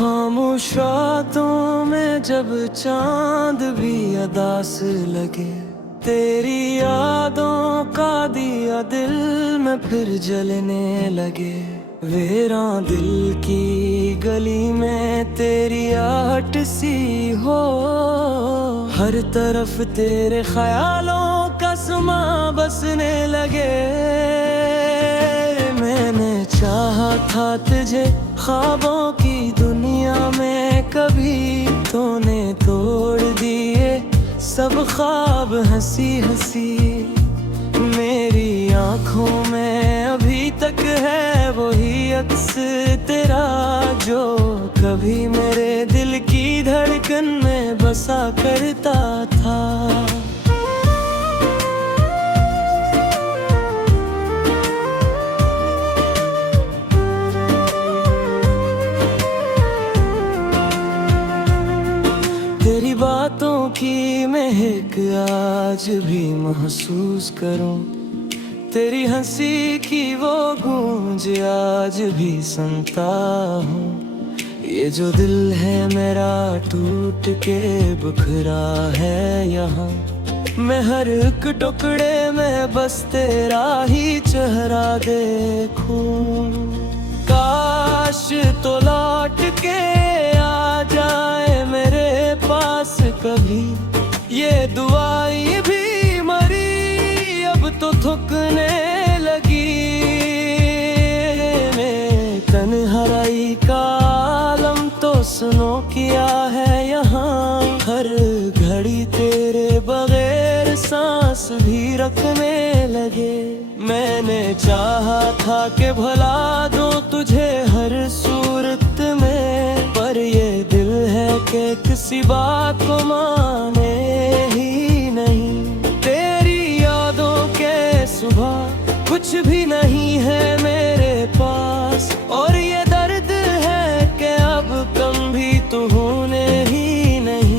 खामोश रातों में जब चांद भी अदास लगे, तेरी यादों का दिया दिल में फिर जलने लगे। वेरां दिल की गली में तेरी आहट सी हो, हर तरफ तेरे ख्यालों का समा बसने लगे। मैंने चाहा था तुझे ख्वाबों की दुनिया में, कभी तूने तोड़ दिए सब ख्वाब हंसी हंसी। मेरी आंखों में अभी तक है वही अक्स तेरा, जो कभी मेरे दिल की धड़कन में बसा करता था। तेरी बातों की महक आज भी महसूस करूं, तेरी हंसी की वो गूंज आज भी सुनता हूँ। ये जो दिल है मेरा टूट के बिखरा है यहाँ, मैं हर एक टुकड़े में बस तेरा ही चेहरा देखूं। काश तो लौट के आ जाए मेरे पास कभी, ये दुआई भी मरी अब तो थकने लगी। मैं तन्हाई का आलम तो सुनो किया है यहाँ, हर घड़ी तेरे बगैर सांस भी रखने लगे। मैंने चाहा था कि भुला दूं तुझे हर सूरत में, पर ये दिल है कि किसी बात को माने ही नहीं। तेरी यादों के सुबह कुछ भी नहीं है मेरे पास, और ये दर्द है कि अब कम भी तू होने ही नहीं।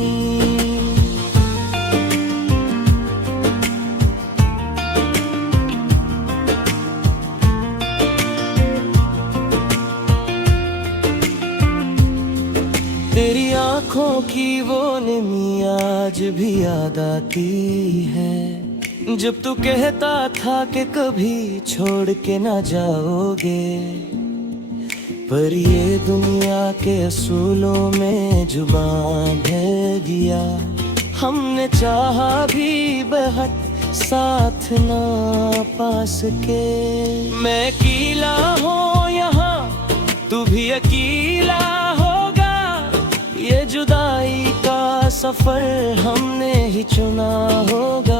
तेरी आँखों की वो नमी आज भी याद आती है, जब तू कहता था कि कभी छोड़ के ना जाओगे। पर ये दुनिया के असूलों में जुबान है दिया, हमने चाहा भी बहुत साथ ना पा सके। मैं अकेला हूँ यहाँ, तू भी अकेला होगा, ये जुदाई का सफर हमने ही चुना होगा।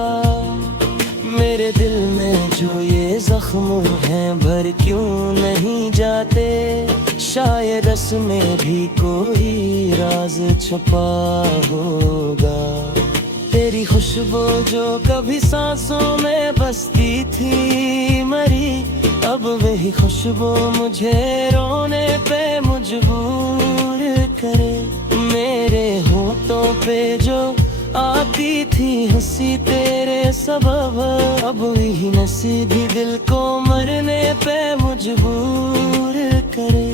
मेरे दिल में जो ये जख्म हैं भर क्यों नहीं जाते, शायद इसमें भी कोई राज छुपा होगा। तेरी खुशबू जो कभी सांसों में बसती थी मरी, अब वही खुशबू मुझे रोने पे मजबूर करे। मेरे होठों पे जो आती थी हंसी तेरे सबब, अब वही नसीबी दिल को मरने पे मजबूर करे।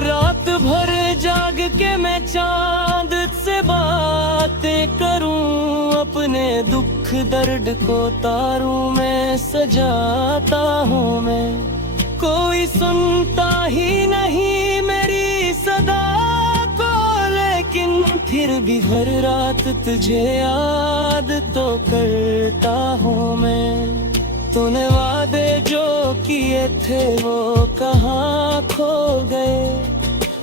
रात भर जाग के मैं चांद से बातें करूं, अपने दुख दर्द को तारों में सजाता हूँ मैं। कोई सुनता ही नहीं मेरी सदा को, लेकिन फिर भी हर रात तुझे याद तो करता हूँ मैं। तूने वादे जो किए थे वो कहाँ खो गए,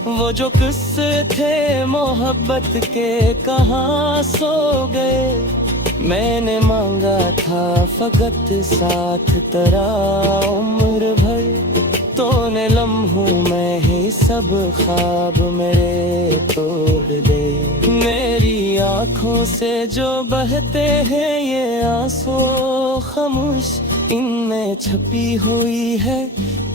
वो जो किस्से थे मोहब्बत के कहाँ सो गए। मैंने मांगा था फकत साथ तेरा उम्र भर, तूने लम्हों में ही सब ख्वाब मेरे तोड़ दे। मेरी आँखों से जो बहते हैं ये आंसू खामोश, इनमें छपी हुई है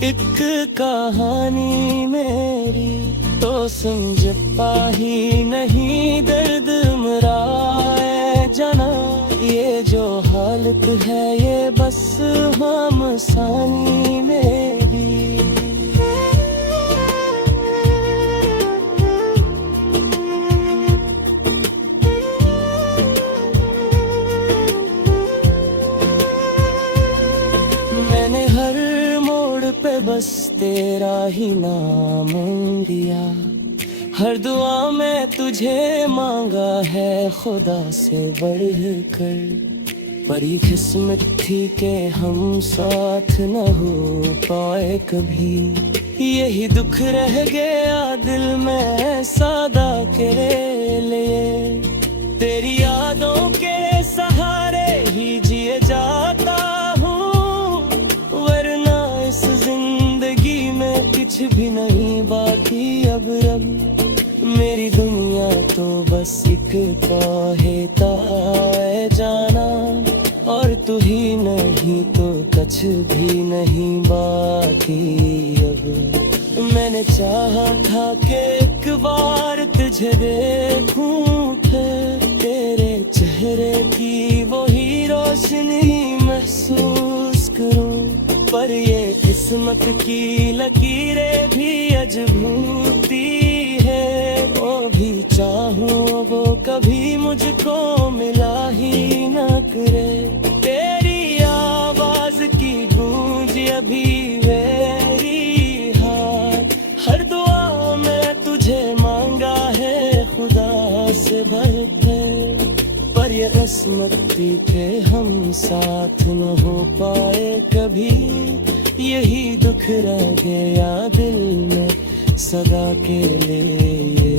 एक कहानी मेरी। तो समझ पा ही नहीं दर्द मरा है जाना। ये जो हालत है ये बस हम सानी में भी। मैंने हर मोड़ पे बस तेरा ही नाम लिया, हर दुआ में तुझे मांगा है खुदा से बढ़कर। पर ये किस्मत थी कि हम साथ न हो पाए कभी, यही दुख रह गया दिल में सादा के लिए। तेरी यादों के सहारे ही जिए जाता हूँ, वरना इस जिंदगी में कुछ भी नहीं बाकी अब। मेरी दुनिया तो बस एक कहता है जाना, और तू ही नहीं तो कुछ भी नहीं बाकी अब। मैंने चाहा था कि एक बार तुझे देखूं, तेरे चेहरे की वही रोशनी महसूस करूं। पर ये किस्मत की लकीरें भी अजबूती है, वो भी चाहूं वो कभी मुझको मिला ही ना करे। तेरी आवाज की गूंज अभी मेरी हाथ, हर दुआ में तुझे मांगा है खुदा से बढ़कर। पर ये किस्मत थी कि हम साथ न हो पाए कभी, यही दुख रह गया दिल में सदा के लिए।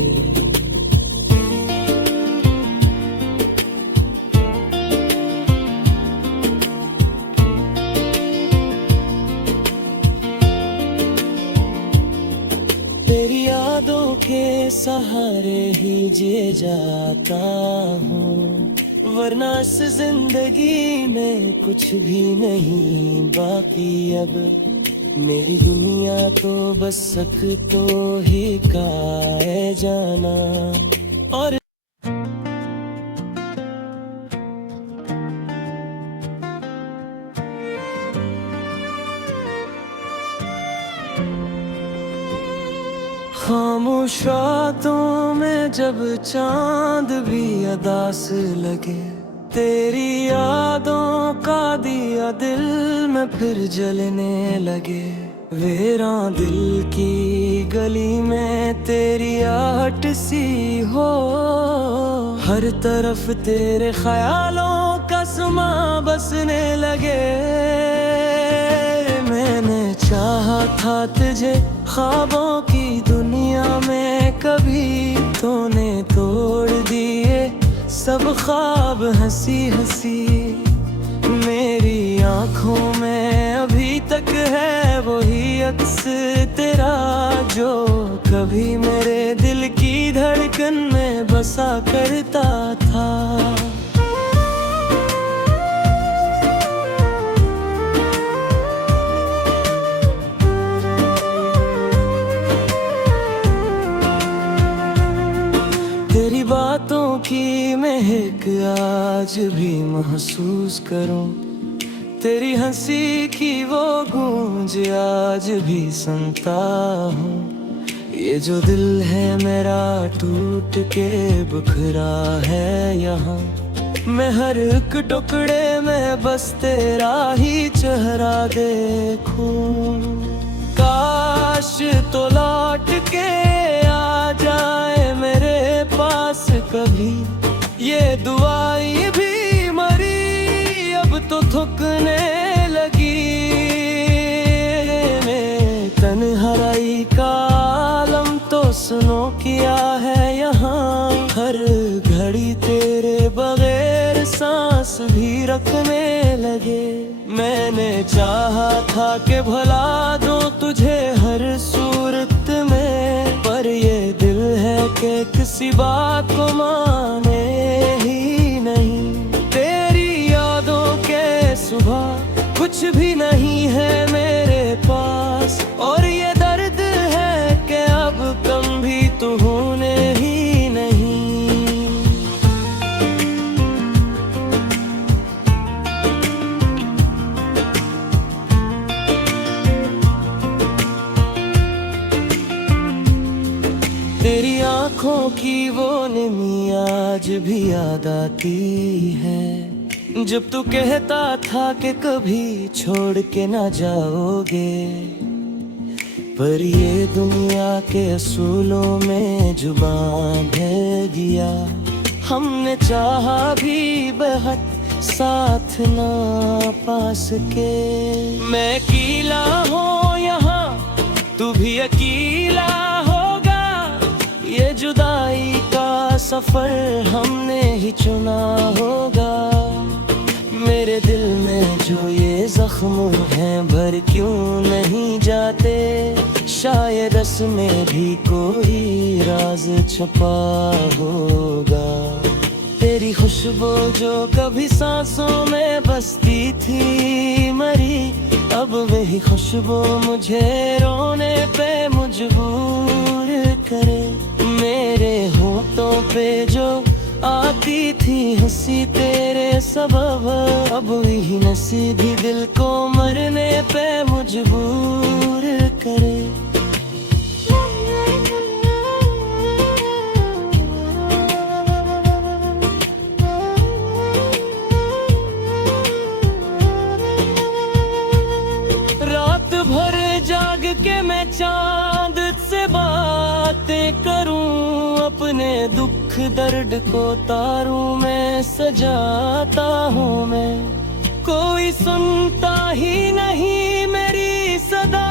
तेरी यादों के सहारे ही जिए जाता हूँ, वरना इस जिंदगी में कुछ भी नहीं बाकी अब। मेरी दुनिया तो बस सक तो ही का है जाना। और खामोश रातों में जब चांद भी अदास लगे, तेरी यादों का दिया दिल में फिर जलने लगे। वेरां दिल की गली में तेरी आहट सी हो, हर तरफ तेरे ख्यालों का समा बसने लगे। मैंने चाहा था तुझे ख्वाबों की दुनिया में कभी, तूने तोड़ दिए सब ख्वाब हंसी हंसी। मेरी आंखों में अभी तक है वही अक्स तेरा, जो कभी मेरे दिल की धड़कन में बसा करता था। तेरी बातों की महक आज भी महसूस करूं, तेरी हंसी की वो गूंज आज भी सुनता हूँ। ये जो दिल है मेरा टूट के बिखरा है यहाँ, मैं हर एक टुकड़े में बस तेरा ही चेहरा देखूं। काश तो लौट के आ जाए मेरे पास कभी, ये दुआई भी मरी अब तो थकने लगी। मैं तन्हाई का आलम तो सुनो किया है यहाँ, हर घड़ी तेरे बगैर सांस भी रखने लगे। मैंने चाहा था कि भुला दूं तुझे हर सूरत में, पर ये दिल है कि किसी बात को माने ही नहीं। तेरी यादों के सुबह कुछ भी नहीं है मेरे पास, और ये दर्द है कि अब कम भी आँखों की वो नमी आज भी याद आती है, जब तू कहता था कि कभी छोड़ के ना जाओगे। पर ये दुनिया के असूलों में जुबान है गया, हमने चाहा भी बहुत साथ ना पा सके। मैं अकेला हूँ यहाँ, तू भी अकेला होगा, ये जुदाई का सफर हमने ही चुना होगा। मेरे दिल में जो ये जख्म हैं भर क्यों नहीं जाते, शायद इसमें भी कोई राज छुपा होगा। तेरी खुशबू जो कभी सांसों में बसती थी मरी, अब वही खुशबू मुझे रोने पे मजबूर करे। मेरे होठों पे जो आती थी हंसी तेरे सबब, अब वही नसीबी दिल को मरने पे मजबूर करे। रात भर जाग के मैं चांद से बातें करूं, अपने दुख दर्द को तारों में सजाता हूँ मैं। कोई सुनता ही नहीं मेरी सदा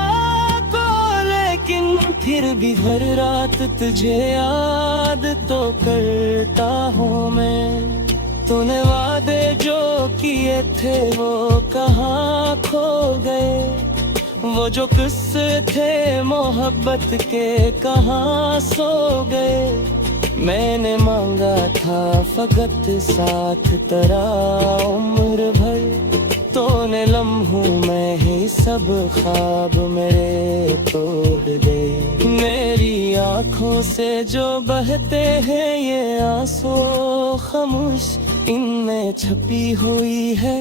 को, लेकिन फिर भी हर रात तुझे याद तो करता हूँ मैं। तूने वादे जो किए थे वो कहाँ खो गए, वो जो किस्से थे मोहब्बत के कहाँ सो गए। मैंने मांगा था फकत साथ तेरा उम्र भर, तूने लम्हों में ही सब ख्वाब मेरे तोड़ दे। मेरी आँखों से जो बहते हैं ये आंसू खामोश, इनमें छपी हुई है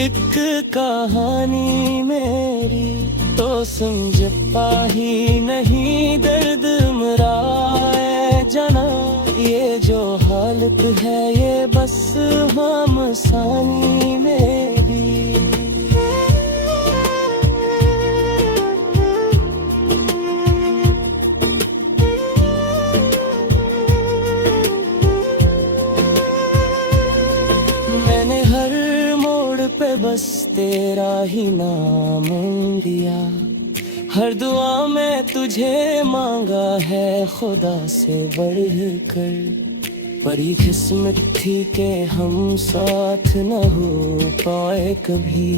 एक कहानी मेरी। तो समझ पा ही नहीं दर्द मेरा है जाना, ये जो हालत है ये बस हम सानी मेरी। मैंने हर मोड़ पे बस तेरा ही नाम लिया, हर दुआ में तुझे मांगा है खुदा से बढ़कर। पर ये किस्मत थी कि हम साथ न हो पाए कभी,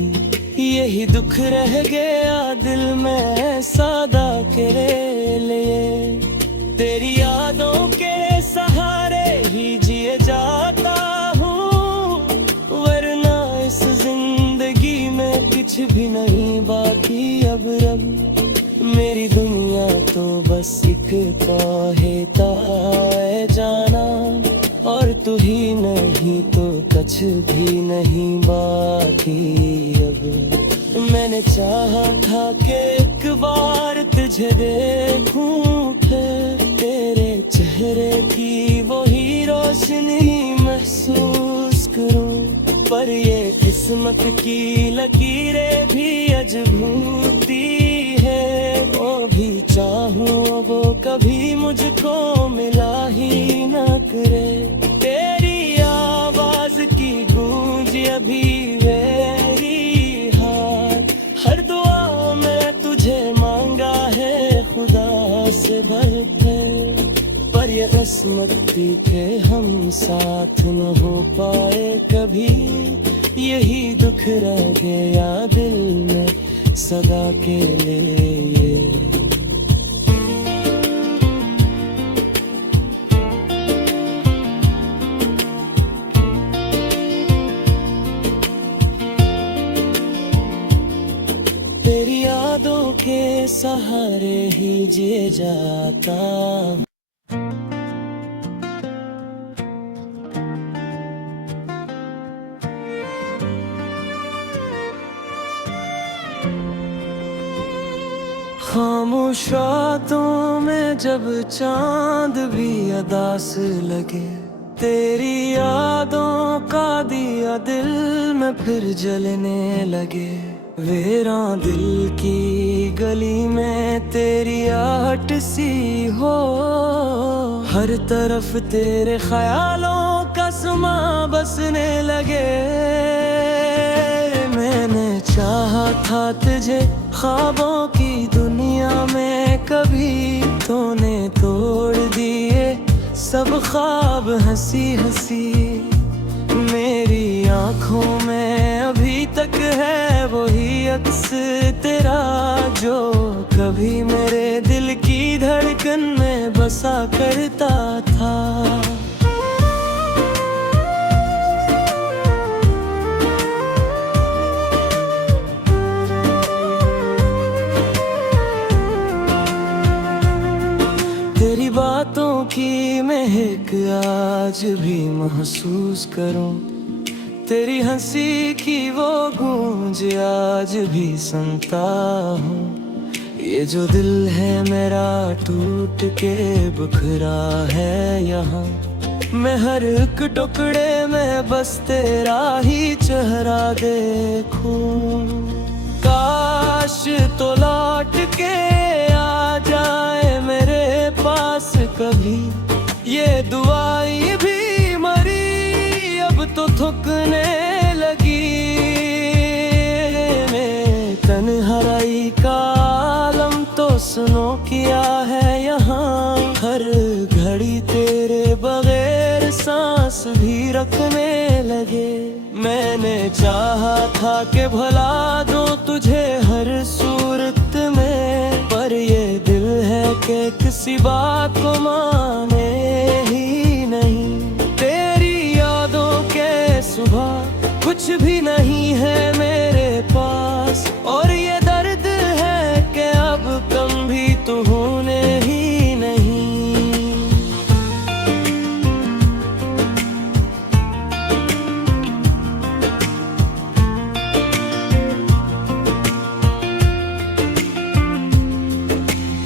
यही दुख रह गया दिल में सादा के लिए। तेरी यादों के सहारे ही जिए जाता हूँ, वरना इस जिंदगी में कुछ भी नहीं बाकी अब रब। मेरी दुनिया तो बस एक कहता है जाना, और तू ही नहीं तो कुछ भी नहीं बाकी अब। मैंने चाहा था कि एक बार तुझे देखूं फिर, तेरे चेहरे की वही रोशनी महसूस करूं। पर ये किस्मत की लकीरें भी अजबूती है, वो भी चाहूं वो कभी मुझको मिला ही ना करे। तेरी आवाज की गूंज अभी मेरी हाथ, हर दुआ में तुझे मांगा है खुदा से भरकर। पर ये किस्मत थी कि हम साथ न हो पाए कभी, यही दुख रह गया दिल में सदा के लिए। तेरी यादों के सहारे ही जिए जाता। खामोश रातों में जब चांद भी अदास लगे, तेरी यादों का दिया दिल में फिर जलने लगे। वीरां दिल की गली में तेरी आहट सी हो, हर तरफ तेरे ख्यालों का समा बसने लगे। मैंने चाहा था तुझे ख्वाबों की दुनिया में, कभी तूने तोड़ दिए सब ख्वाब हंसी हंसी। मेरी आंखों में अभी तक है वही अक्स तेरा, जो कभी मेरे दिल की धड़कन में बसा करता था। तेरी बातों की महक आज भी महसूस करूं, तेरी हंसी की वो गूंज आज भी सुनता हूँ। ये जो दिल है मेरा टूट के बिखरा है यहाँ, मैं हर एक टुकड़े में बस तेरा ही चेहरा देखूं। काश तो लौट के आ जाए मेरे पास कभी, ये दुआई भी मरी अब तो थकने लगी। मैं तन्हाई का आलम तो सुनो किया है यहाँ, हर घड़ी तेरे बगैर सांस भी रखने लगे। मैंने चाहा था कि भुला दूं तुझे हर सूरत में, पर ये दिल है कि किसी बात को माने ही नहीं। तेरी यादों के सुबह कुछ भी नहीं है मेरे पास, और ये दर्द है कि अब कम भी तू होने ही नहीं।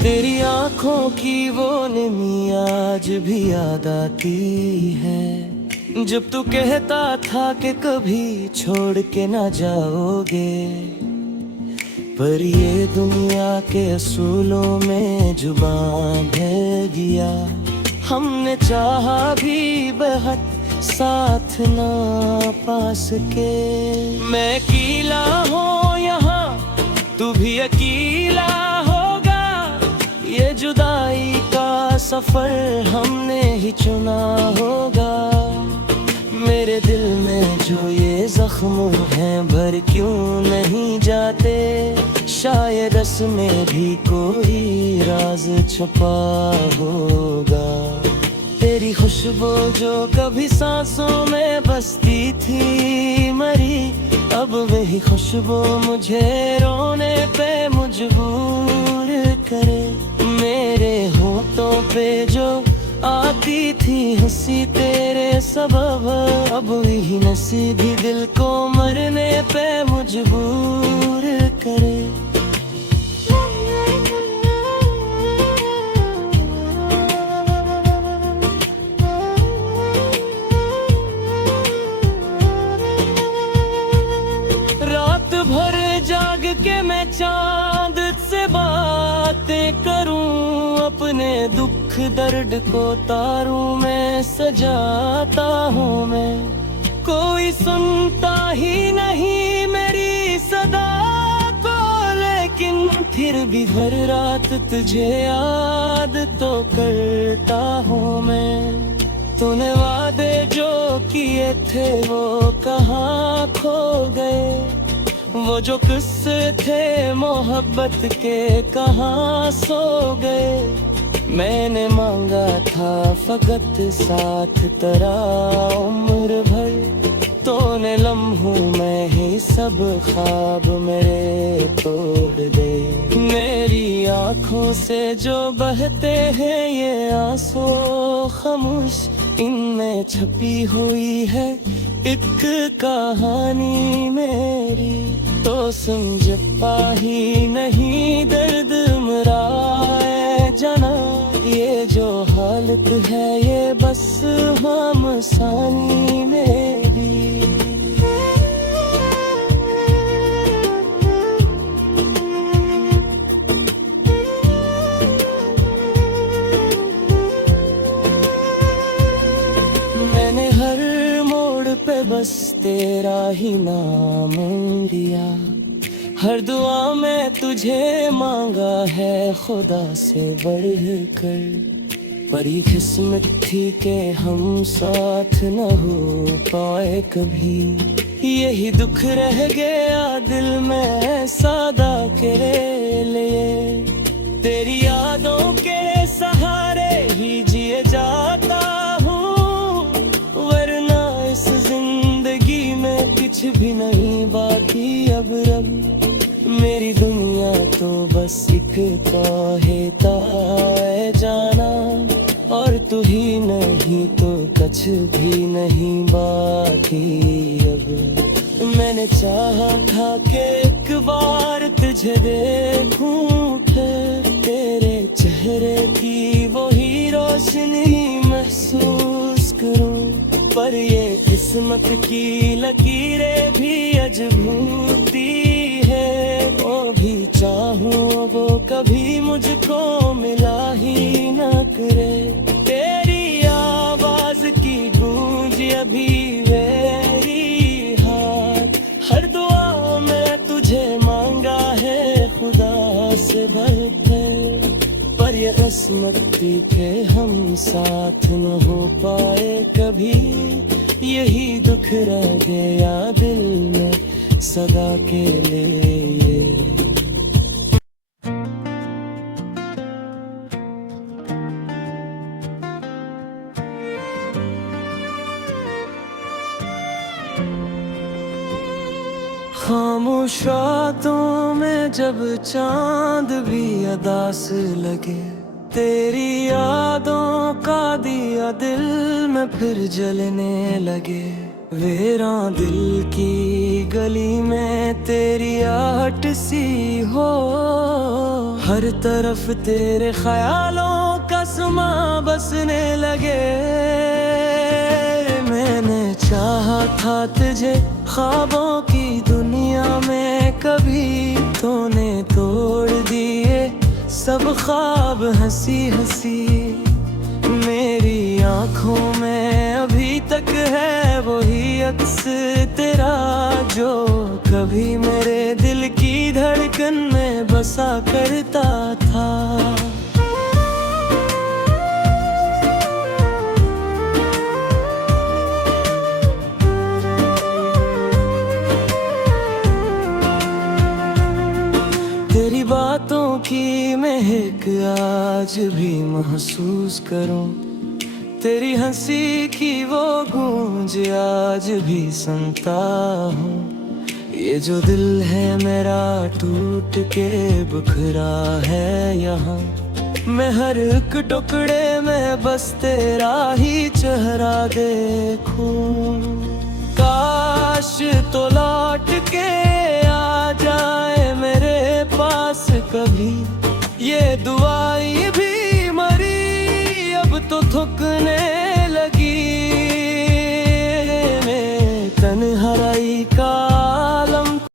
तेरी आँखों की वो नमी आज भी याद आती है, जब तू कहता था कि कभी छोड़ के ना जाओगे। पर ये दुनिया के असूलों में जुबान है गया, हमने चाहा भी बहुत साथ ना पा सके। मैं अकेला हूँ यहाँ, तू भी अकेला होगा, ये जुदाई का सफर हमने ही चुना होगा। मेरे दिल में जो ये जख्म हैं भर क्यों नहीं जाते, शायद इसमें भी कोई राज छुपा होगा। तेरी खुशबू जो कभी सांसों में बसती थी मरी, अब वही खुशबू मुझे रोने पे मजबूर करे। मेरे होठों पे जो आती थी हंसी तेरे सबब, अब वही नसीबी दिल को मरने पे मजबूर करे। रात भर जाग के मैं चांद से बातें करूं, अपने दुख दर्द को तारों में सजाता हूँ मैं। कोई सुनता ही नहीं मेरी सदा को, लेकिन फिर भी हर रात तुझे याद तो करता हूँ मैं। तूने वादे जो किए थे वो कहाँ खो गए, वो जो किस्से थे मोहब्बत के कहाँ सो गए। मैंने मांगा था फकत साथ तेरा उम्र भर, तूने लम्हों में ही सब ख्वाब मेरे तोड़ दे। मेरी आँखों से जो बहते हैं ये आंसू खामोश, इनमें छपी हुई है एक कहानी मेरी। तो समझ पा ही नहीं दर्द हालत है ये बस हम सानी मेरी। मैंने हर मोड़ पे बस तेरा ही नाम लिया, हर दुआ में तुझे मांगा है खुदा से बढ़कर। पर ये किस्मत थी कि हम साथ न हो पाए कभी, यही दुख रह गया दिल में सादा के लिए। तेरी यादों के सहारे ही जिए जाता हूँ, वरना इस जिंदगी में कुछ भी नहीं बाकी अब रब। मेरी दुनिया तो बस एक कहता है जाना, और तू ही नहीं तो कुछ भी नहीं बाकी अब। मैंने चाहा था कि एक बार तुझे देखूं, तेरे चेहरे की वही रोशनी महसूस करूं। पर ये किस्मत की लकीरें भी अजबूती है, वो भी चाहूं वो कभी मुझको मिला ही न करे। तेरी आवाज की गूंज अभी मेरी हाथ, हर दुआ में तुझे मांगा है खुदा से बढ़कर। पर ये किस्मत थी कि हम साथ न हो पाए कभी, यही दुख रह गया दिल में सदा के लिए। खामोश रातों में जब चांद भी अदास लगे, तेरी यादों का दिया दिल में फिर जलने लगे। वेरां दिल की गली में तेरी आहट सी हो, हर तरफ तेरे ख्यालों का समा बसने लगे। मैंने चाहा था तुझे ख्वाबों की दुनिया में कभी, तूने तोड़ दिए सब ख्वाब हंसी हंसी। मेरी आंखों में अभी तक है वही अक्स तेरा, जो कभी मेरे दिल की धड़कन में बसा करता था। तेरी बातों की महक आज भी महसूस करूं, तेरी हंसी की वो गूंज आज भी सुनता हूँ। ये जो दिल है मेरा टूट के बिखरा है यहाँ, मैं हर एक टुकड़े में बस तेरा ही चेहरा देखूं। काश तो लौट के आ जाए मेरे पास कभी, ये दुआई भी मरी अब तो थुकने